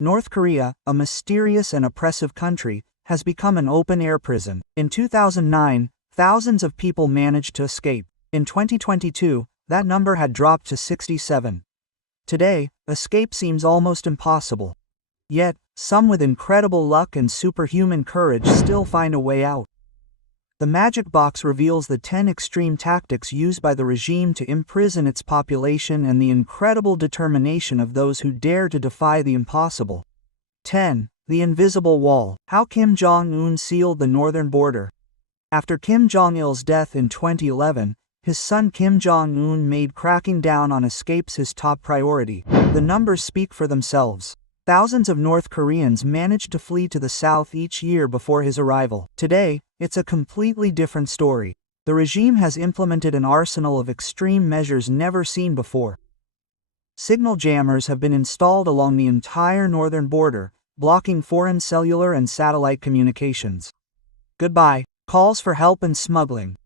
North Korea, a mysterious and oppressive country, has become an open-air prison. In 2009, thousands of people managed to escape. In 2022, that number had dropped to 67. Today, escape seems almost impossible. Yet, some with incredible luck and superhuman courage still find a way out. The magic box reveals the 10 extreme tactics used by the regime to imprison its population and the incredible determination of those who dare to defy the impossible. 10. The Invisible Wall. How Kim Jong-un sealed the northern border. After Kim Jong-il's death in 2011, his son Kim Jong-un made cracking down on escapes his top priority. The numbers speak for themselves. Thousands of North Koreans managed to flee to the south each year before his arrival. Today, it's a completely different story. The regime has implemented an arsenal of extreme measures never seen before. Signal jammers have been installed along the entire northern border, blocking foreign cellular and satellite communications. Goodbye, calls for help and smuggling.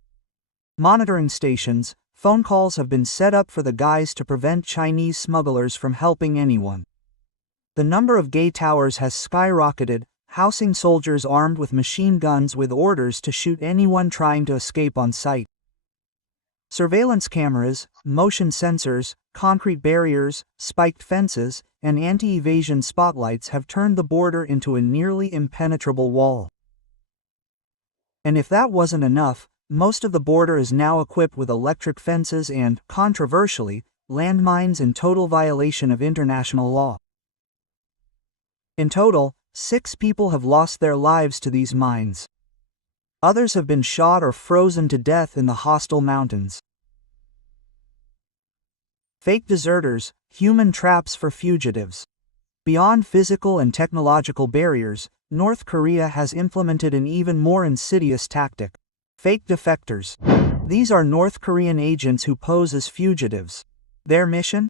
Monitoring stations, phone calls have been set up for the guys to prevent Chinese smugglers from helping anyone. The number of gay towers has skyrocketed, housing soldiers armed with machine guns with orders to shoot anyone trying to escape on sight. Surveillance cameras, motion sensors, concrete barriers, spiked fences, and anti-evasion spotlights have turned the border into a nearly impenetrable wall. And if that wasn't enough, most of the border is now equipped with electric fences and, controversially, landmines in total violation of international law. In total, 6 people have lost their lives to these mines. Others have been shot or frozen to death in the hostile mountains. Fake deserters, human traps for fugitives. Beyond physical and technological barriers, North Korea has implemented an even more insidious tactic. Fake defectors. These are North Korean agents who pose as fugitives. Their mission?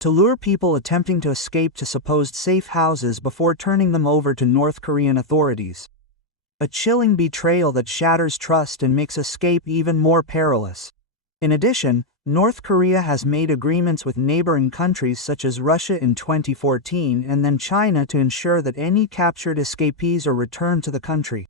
To lure people attempting to escape to supposed safe houses before turning them over to North Korean authorities. A chilling betrayal that shatters trust and makes escape even more perilous. In addition, North Korea has made agreements with neighboring countries such as Russia in 2014 and then China to ensure that any captured escapees are returned to the country.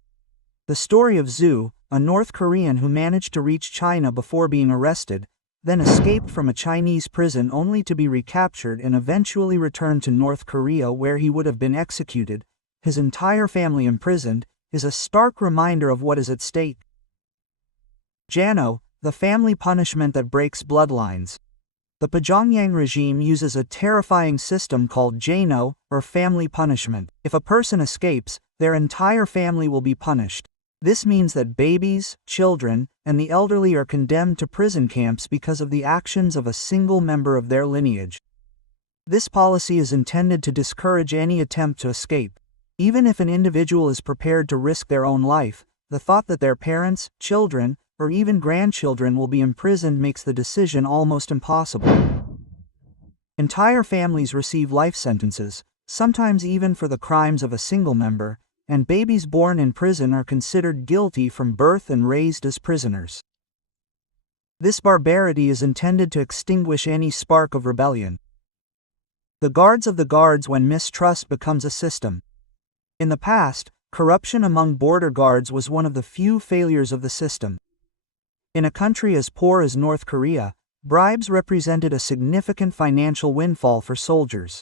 The story of Zhu, a North Korean who managed to reach China before being arrested, then escaped from a Chinese prison only to be recaptured and eventually returned to North Korea where he would have been executed, his entire family imprisoned, is a stark reminder of what is at stake. Jano, the family punishment that breaks bloodlines. The Pyongyang regime uses a terrifying system called Jano, or family punishment. If a person escapes, their entire family will be punished. This means that babies, children, and the elderly are condemned to prison camps because of the actions of a single member of their lineage. This policy is intended to discourage any attempt to escape. Even if an individual is prepared to risk their own life, the thought that their parents, children, or even grandchildren will be imprisoned makes the decision almost impossible. Entire families receive life sentences, sometimes even for the crimes of a single member, and babies born in prison are considered guilty from birth and raised as prisoners. This barbarity is intended to extinguish any spark of rebellion. The guards of the guards when mistrust becomes a system. In the past, corruption among border guards was one of the few failures of the system. In a country as poor as North Korea, bribes represented a significant financial windfall for soldiers.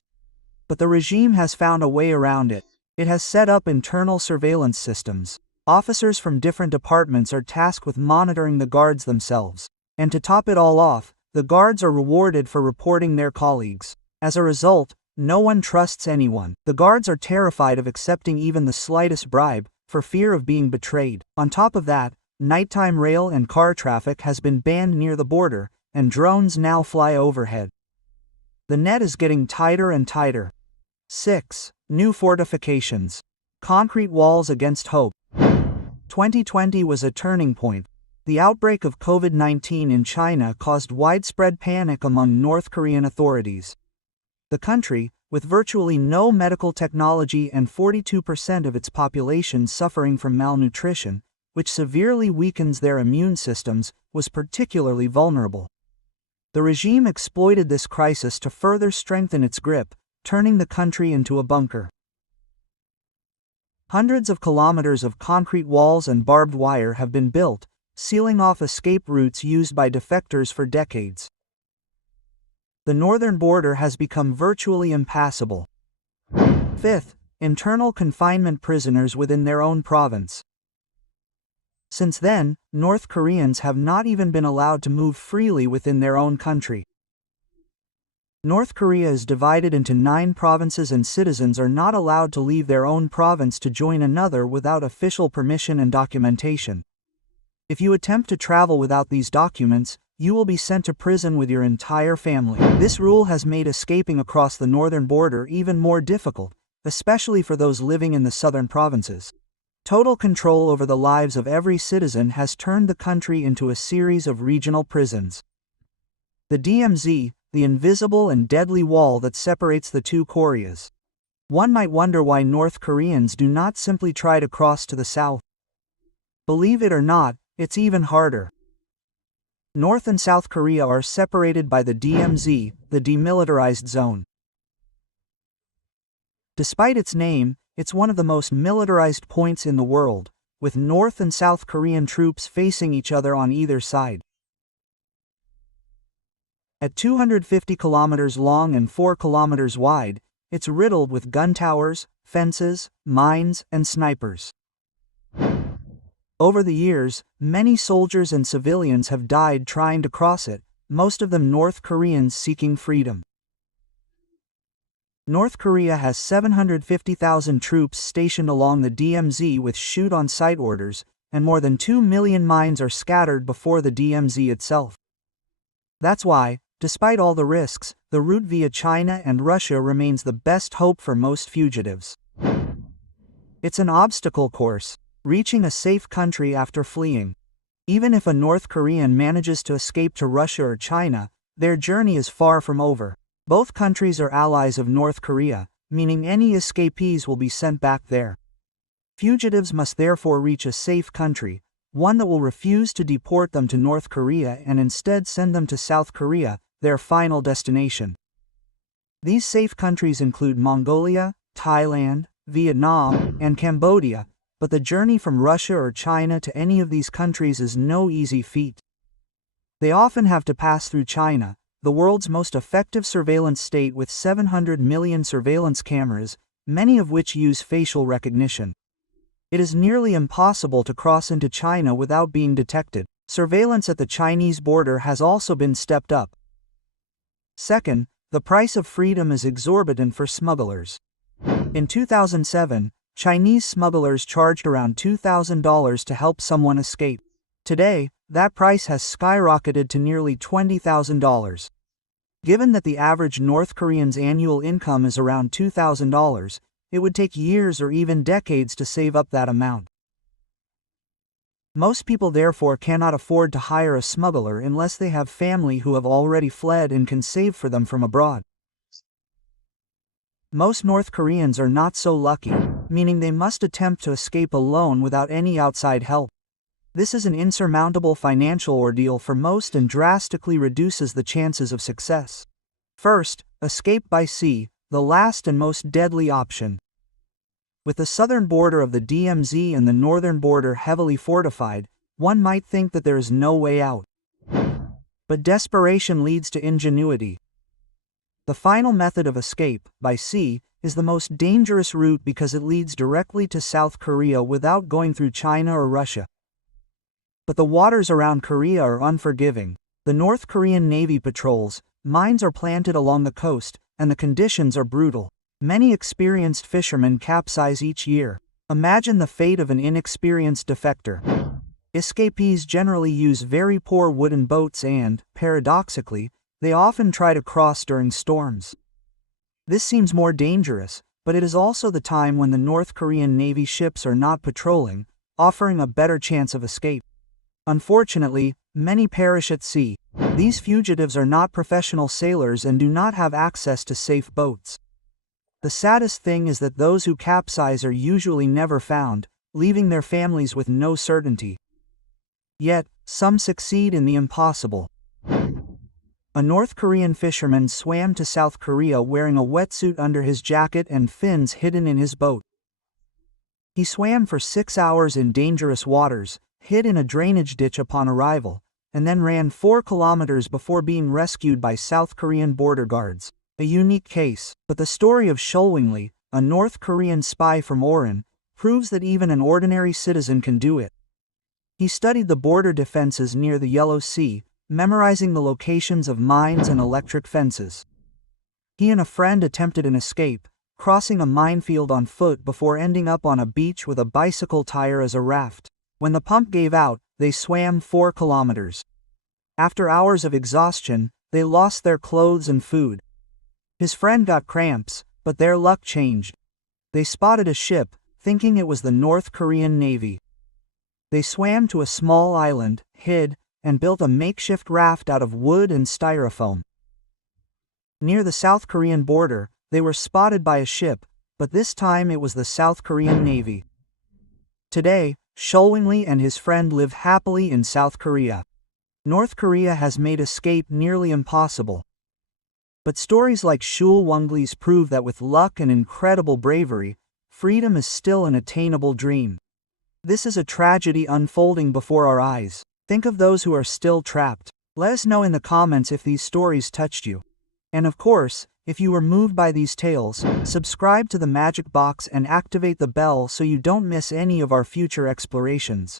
But the regime has found a way around it. It has set up internal surveillance systems. Officers from different departments are tasked with monitoring the guards themselves. And to top it all off, the guards are rewarded for reporting their colleagues. As a result, no one trusts anyone. The guards are terrified of accepting even the slightest bribe, for fear of being betrayed. On top of that, nighttime rail and car traffic has been banned near the border, and drones now fly overhead. The net is getting tighter and tighter. 6. New fortifications. Concrete walls against hope. 2020 was a turning point. The outbreak of COVID-19 in China caused widespread panic among North Korean authorities. The country, with virtually no medical technology and 42% of its population suffering from malnutrition, which severely weakens their immune systems, was particularly vulnerable. The regime exploited this crisis to further strengthen its grip, turning the country into a bunker. Hundreds of kilometers of concrete walls and barbed wire have been built, sealing off escape routes used by defectors for decades. The northern border has become virtually impassable. Fifth, internal confinement prisoners within their own province. Since then, North Koreans have not even been allowed to move freely within their own country. North Korea is divided into 9 provinces and citizens are not allowed to leave their own province to join another without official permission and documentation. If you attempt to travel without these documents, you will be sent to prison with your entire family. This rule has made escaping across the northern border even more difficult, especially for those living in the southern provinces. Total control over the lives of every citizen has turned the country into a series of regional prisons. The DMZ, the invisible and deadly wall that separates the two Koreas. One might wonder why North Koreans do not simply try to cross to the south. Believe it or not, it's even harder. North and South Korea are separated by the DMZ, the demilitarized zone. Despite its name, it's one of the most militarized points in the world, with North and South Korean troops facing each other on either side. At 250 kilometers long and 4 kilometers wide, it's riddled with gun towers, fences, mines, and snipers. Over the years, many soldiers and civilians have died trying to cross it, most of them North Koreans seeking freedom. North Korea has 750,000 troops stationed along the DMZ with shoot-on-sight orders, and more than 2 million mines are scattered before the DMZ itself. That's why, despite all the risks, the route via China and Russia remains the best hope for most fugitives. It's an obstacle course, reaching a safe country after fleeing. Even if a North Korean manages to escape to Russia or China, their journey is far from over. Both countries are allies of North Korea, meaning any escapees will be sent back there. Fugitives must therefore reach a safe country, one that will refuse to deport them to North Korea and instead send them to South Korea, their final destination. These safe countries include Mongolia, Thailand, Vietnam, and Cambodia, but the journey from Russia or China to any of these countries is no easy feat. They often have to pass through China, the world's most effective surveillance state with 700 million surveillance cameras, many of which use facial recognition. It is nearly impossible to cross into China without being detected. Surveillance at the Chinese border has also been stepped up. Second, the price of freedom is exorbitant for smugglers. In 2007, Chinese smugglers charged around $2,000 to help someone escape. Today, that price has skyrocketed to nearly $20,000. Given that the average North Korean's annual income is around $2,000, it would take years or even decades to save up that amount. Most people therefore cannot afford to hire a smuggler unless they have family who have already fled and can save for them from abroad. Most North Koreans are not so lucky, meaning they must attempt to escape alone without any outside help. This is an insurmountable financial ordeal for most and drastically reduces the chances of success. First, escape by sea, the last and most deadly option. With the southern border of the DMZ and the northern border heavily fortified, one might think that there is no way out. But desperation leads to ingenuity. The final method of escape, by sea, is the most dangerous route because it leads directly to South Korea without going through China or Russia. But the waters around Korea are unforgiving. The North Korean Navy patrols, mines are planted along the coast, and the conditions are brutal. Many experienced fishermen capsize each year. Imagine the fate of an inexperienced defector. Escapees generally use very poor wooden boats and, paradoxically, they often try to cross during storms. This seems more dangerous, but it is also the time when the North Korean Navy ships are not patrolling, offering a better chance of escape. Unfortunately, many perish at sea. These fugitives are not professional sailors and do not have access to safe boats. The saddest thing is that those who capsize are usually never found, leaving their families with no certainty. Yet, some succeed in the impossible. A North Korean fisherman swam to South Korea wearing a wetsuit under his jacket and fins hidden in his boat. He swam for 6 hours in dangerous waters, hid in a drainage ditch upon arrival, and then ran 4 kilometers before being rescued by South Korean border guards. A unique case, but the story of Sholwingli, a North Korean spy from Oren, proves that even an ordinary citizen can do it. He studied the border defenses near the Yellow Sea, memorizing the locations of mines and electric fences. He and a friend attempted an escape, crossing a minefield on foot before ending up on a beach with a bicycle tire as a raft. When the pump gave out, they swam 4 kilometers. After hours of exhaustion, they lost their clothes and food. His friend got cramps, but their luck changed. They spotted a ship, thinking it was the North Korean Navy. They swam to a small island, hid, and built a makeshift raft out of wood and styrofoam. Near the South Korean border, they were spotted by a ship, but this time it was the South Korean Navy. Today, Sholwingli and his friend live happily in South Korea. North Korea has made escape nearly impossible. But stories like Sholwingli's prove that with luck and incredible bravery, freedom is still an attainable dream. This is a tragedy unfolding before our eyes. Think of those who are still trapped. Let us know in the comments if these stories touched you. And of course, if you were moved by these tales, subscribe to the magic box and activate the bell so you don't miss any of our future explorations.